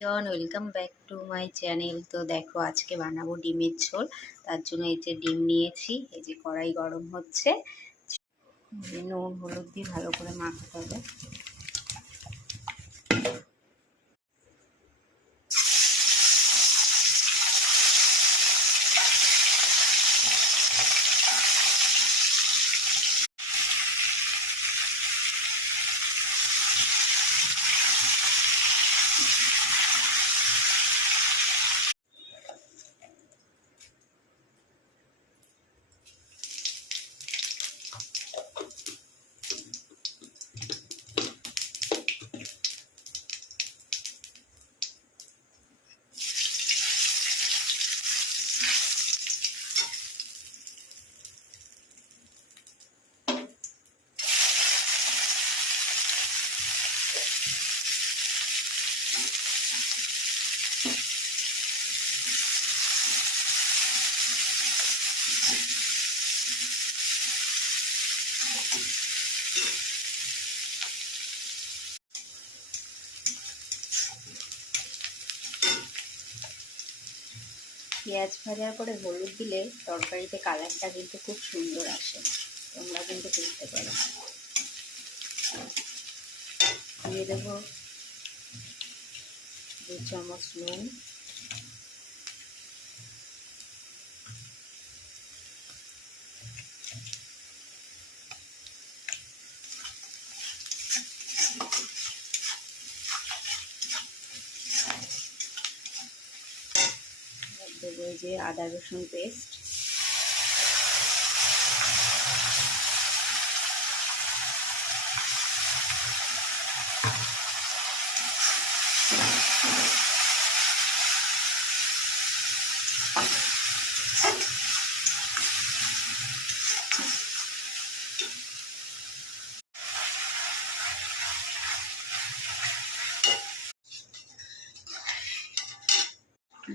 Welcome back to my channel. তো দেখো আজকে বানাবো ডিমের ঝোল। তার জন্য এই যে ডিম নিয়েছি, এই যে কড়াই গরম হচ্ছে, নুন হলুদ দিয়ে ভালো করে মাখাতে হবে। পেঁয়াজ ভাজার পরে হলুদ দিলে তরকারিতে কালারটা কিন্তু খুব সুন্দর আসে, তোমরা কিন্তু করতে পারো। দিয়ে দেবো 2 চামচ নুন, দেবো এই যে আদা রসুন পেস্ট,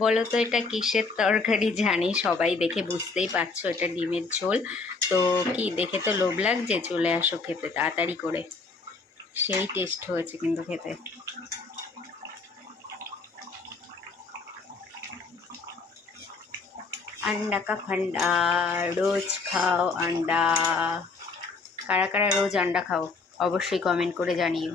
বলো তো এটা কিসের তরকারি? জানি সবাই দেখে বুঝতেই পারছো এটা ডিমের ঝোল। তো কি দেখে তো লোভ লাগছে, চলে আসো খেতে তাড়াতাড়ি করে, সেই টেস্ট হয়েছে কিন্তু খেতে। अंडा का फंडा, रोज खाओ अंडा। কারা কারা রোজ আন্ডা খাও অবশ্যই কমেন্ট করে জানিও।